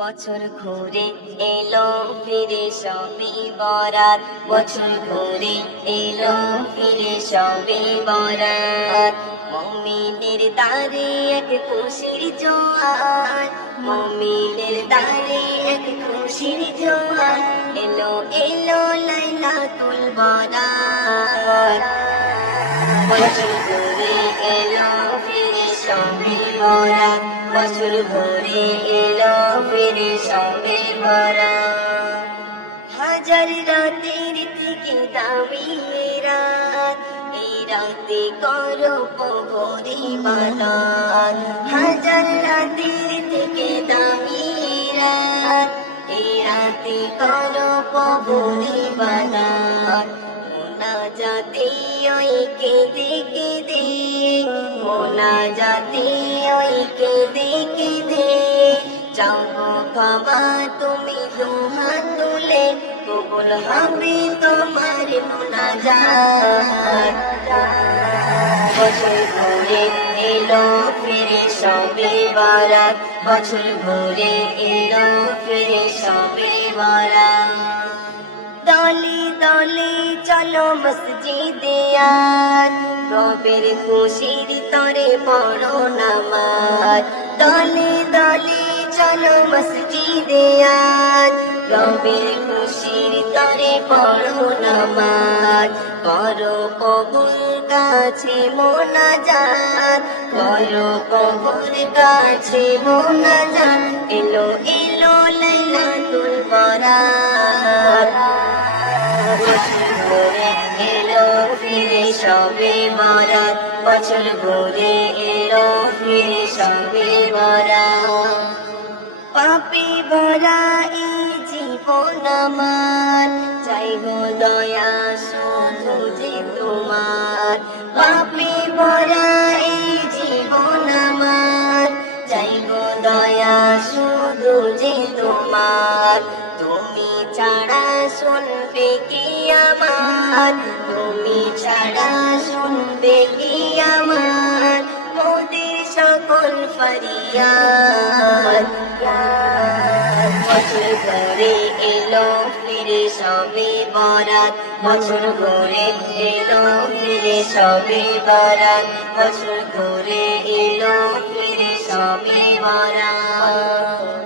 বছর ঘুরে এলো, ফিরে সবে বরাত। বছর ঘুরে এলো, ফিরে সবে বরাত। মমিনের দারে এক খুশির জোয়ার মমিনের দারে এক খুশির জোয়ার এলো এলো লাইলা তুল বরাত। বছর ঘুরে এলো, ফিরে সবে বরাত। বছর ঘুরে এলো ফিরে সবে বরাত হাজার রাতের থেকে দামি রাত এই রাতে করো পরি বানাত হাজার রাতের থেকে দামি রাত এই রাতে করো পরি বানাত মোনা যাতে ওই কেঁদে কেঁদে চাও বাবা তুমি দুহাত তুলে, কবুল হবে তোমার বছর ঘুরে এলো ফিরে, সবে বারাত। বছর ঘুরে এলো ফিরে, সবে বারাত। দলে দলে চলো মসজিদে আজ। রবের খুশির তরে পড়ো নামাজ। দলে দলে চলো মসজিদে আজ? রবের খুশির তরে পড়ো নামাজ। করো কবুল কাছে মোনাজাত করো কবুল কাছে মোনাজাত এলো এলো লাইলাতুল বরাত বছর ঘুরে এলো, ফিরে সবে বরাত। বছর ঘুরে এলো, ফিরে সবে বরাত। পাপি ভরা এই জীবন আমার। চাই গো দয়া, শুধু যে তোমার। পাপি ভরা এই জীবন আমার। চাই গো দয়া, শুধু যে তোমার। তুমি ছাড়া শুনবে কি আমার? তুমি ছাড়া শুনবে কি আমার? মোদের সকল ফরিয়াদ। বছর ঘুরে এলো, ফিরে সবে বরাত। বছর ঘুরে এলো, ফিরে সবে বরাত। বছর ঘুরে এলো, ফিরে সবে বরাত।